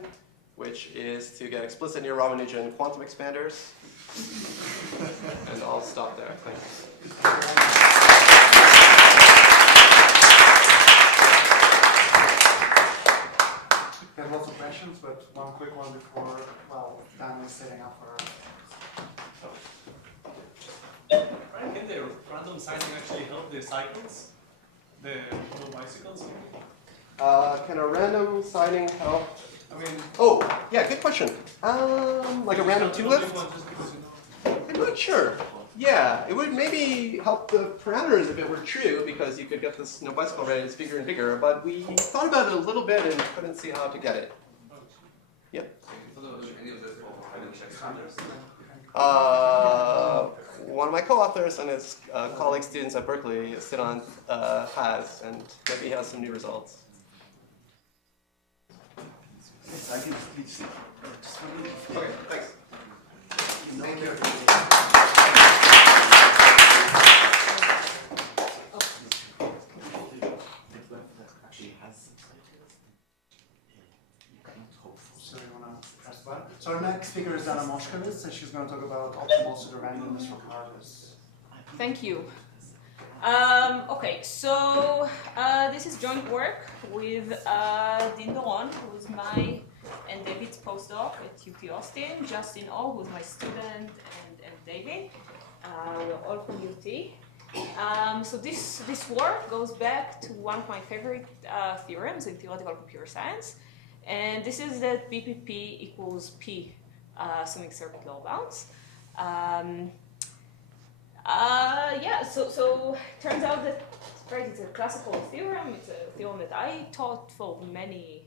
which is to get explicit near-Ramanujan quantum expanders. And I'll stop there. Thanks. We have lots of questions, but one quick one before, Dan is setting up for Can the random signing actually help the cycles? The no bicycles? Can a random signing help? I mean, oh, yeah, good question. Like a random 2-lift? I'm not sure. Yeah, it would maybe help the parameters if it were true, because you could get this bicycle radius bigger and bigger, but we thought about it a little bit and couldn't see how to get it. Yeah. Any of this for random check standards? One of my co-authors and his colleague students at Berkeley, Sidhanth, has, and maybe he has some new results. Okay, thanks. Thank you. So you want to press and she's going to talk about optimal pseudo-randomness for Carters. Thank you. Okay, so this is joint work with Dean Doron, who's my and David's postdoc at UT Austin, Justin O, who's my student, and David. We're all from UT. So this work goes back to one of my favorite theorems in theoretical computer science, and this is that BPP equals P, assuming circuit lower bounds. So turns out that, right, it's a classical theorem. It's a theorem that I taught for many